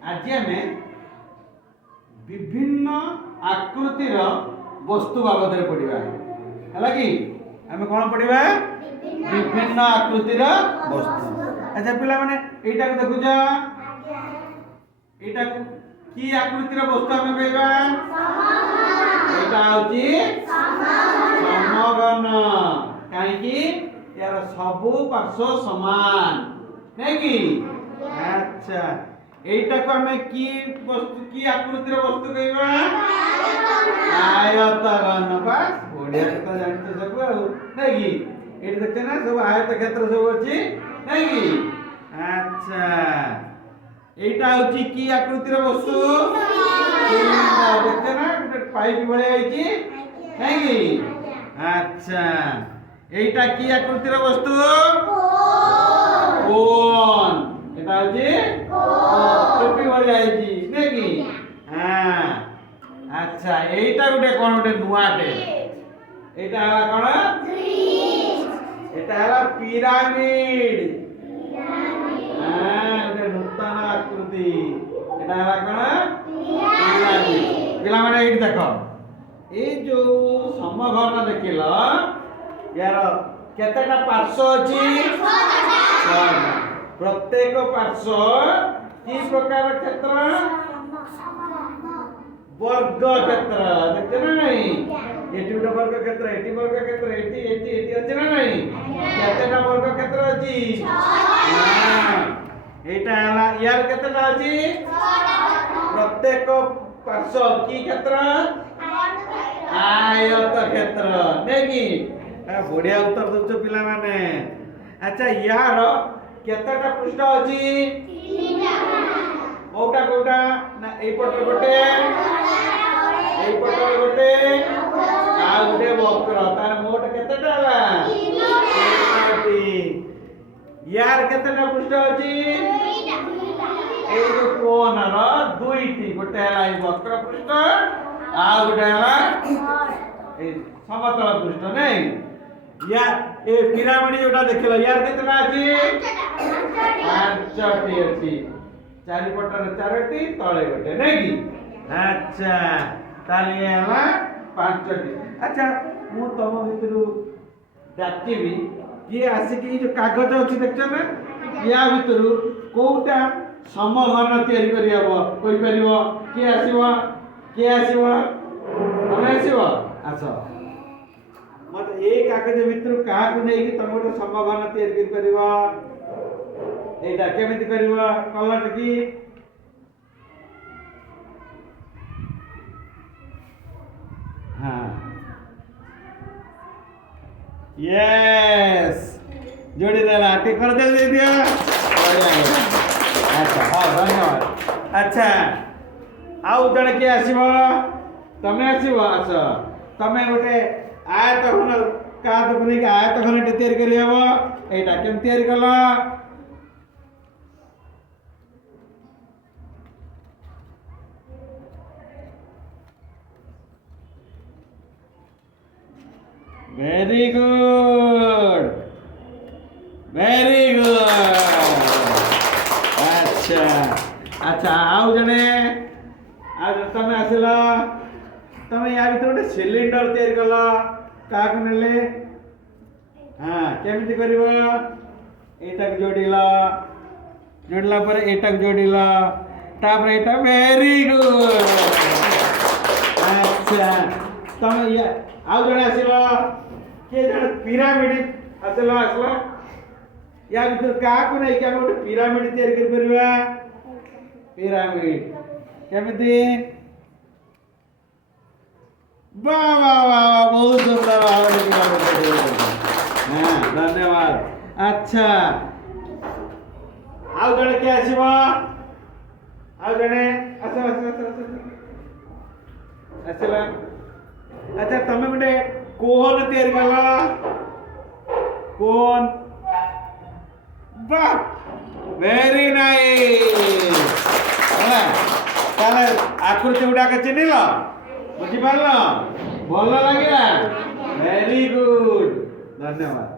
आज आम विभिन्न आकृतिर वस्तु बाबद पढ़ा है कि आम कौन पढ़ा विभिन्न आकृतिर वस्तु। अच्छा पिला माने एटा को देखुछ एटा की आकृतिर वस्तु आम कहबा एटा होची समघन काहे कि यार सबु पार्श्व समान नहीं कि। अच्छा एटा को हमें की वस्तु की आकृतिर वस्तु कहबा आयतघन। बस बढ़िया तो जानते सब नहीं कि एटा देखते ना सब आयत क्षेत्र सब अछि नहीं कि। अच्छा एटा होची की आकृतिर वस्तु देखते ना पाइप भले आइची नहीं कि। अच्छा एटा की आकृतिर वस्तु कोन एटा होची टोपी भले आइची नहीं कि। हां अच्छा एटा गुटे कोन गुटे नुआटे एटा हला कोन एटा हला पिरामिड। हां गुटे नूतन आकृति एटा हला कोन पिरामिड। पिला माने एठी देखो ए जो समघन देखिल यार केतेटा पार्श्व अछि प्रत्येक पार्श्व की प्रकार क्षेत्र वर्ग क्षेत्र देखते ना नहीं एटी गुटे वर्ग क्षेत्र एटी वर्ग क्षेत्र एटी एटी एटी अछि ना नहीं केतेटा वर्ग क्षेत्र अछि एटा हला यार केतेटा अछि प्रत्येक पार्श्व की क्षेत्र आयत क्षेत्र नहीं कि। बढ़िया उत्तर दउछ पिला माने। अच्छा यार केतेटा पृष्ठ अछि कोटा कोटा ना ए पटर गोटे ए पटर गोटे आ गोटे वक्र तार मोट केतेटा हला तीनटी। यार केतेटा पृष्ठ अछि ए जो कोन रो दुईटी गोटे हला ए वक्र पृष्ठ आ गोटे हला ए समतल पृष्ठ नहीं। या ए पिरामिड जोटा देखिलो यार केतेटा अछि पांचटी अछि चारि पटर चारटी तळे गोटे नहीं कि। अच्छा ताली हला पांचटी। अच्छा मु तम भितरु डाकिबी ये आसी कि जो कागज अछि देखछ ना या भितरु कोउटा समघन तयारी करि हबो कोइ परिबो के आसीबो तमे आसीबो। अच्छा मत ए कागज भितरु काहाकु नै कि तम गोटे समघन तयारी करि परिबो एटा केमिति करिबो कलर की हां यस जोड़ी देला के कर दे दिया बढ़िया। अच्छा हां धन्यवाद। अच्छा आउ जण के आसीबो तमे आसीबो। अच्छा तमे गोटे आयत घन का दुनी के आयत घन के तयारी करि हबो एटा केम तयारी कला वेरी गुड वेरी गुड। अच्छा अच्छा आउ जने आज तमे आसिला तमे या भीतर गोटे सिलिंडर तयारी कला काक नेले हां केमिति करिवो एटा जोड़िला पर एटा जोड़िला तापर एटा वेरी गुड। अच्छा तमे या आउ जने आसिला के जण पिरामिड आसिला या भीतर काक नै कि हम गोटे पिरामिड तयारी करि परिबा पिरामिड केमिति वाह वाह वाह बहुत सुंदर हाँ धन्यवाद। अच्छा आउ जने के आसीबो आउ जने आस आसला। अच्छा तमे गोटे कोन तयारी कला कोन वाह वेरी नाइस होला ताले आकृति गुडा के चिन्हिल बुझी पारल भल लगिला वेरी गुड धन्यवाद।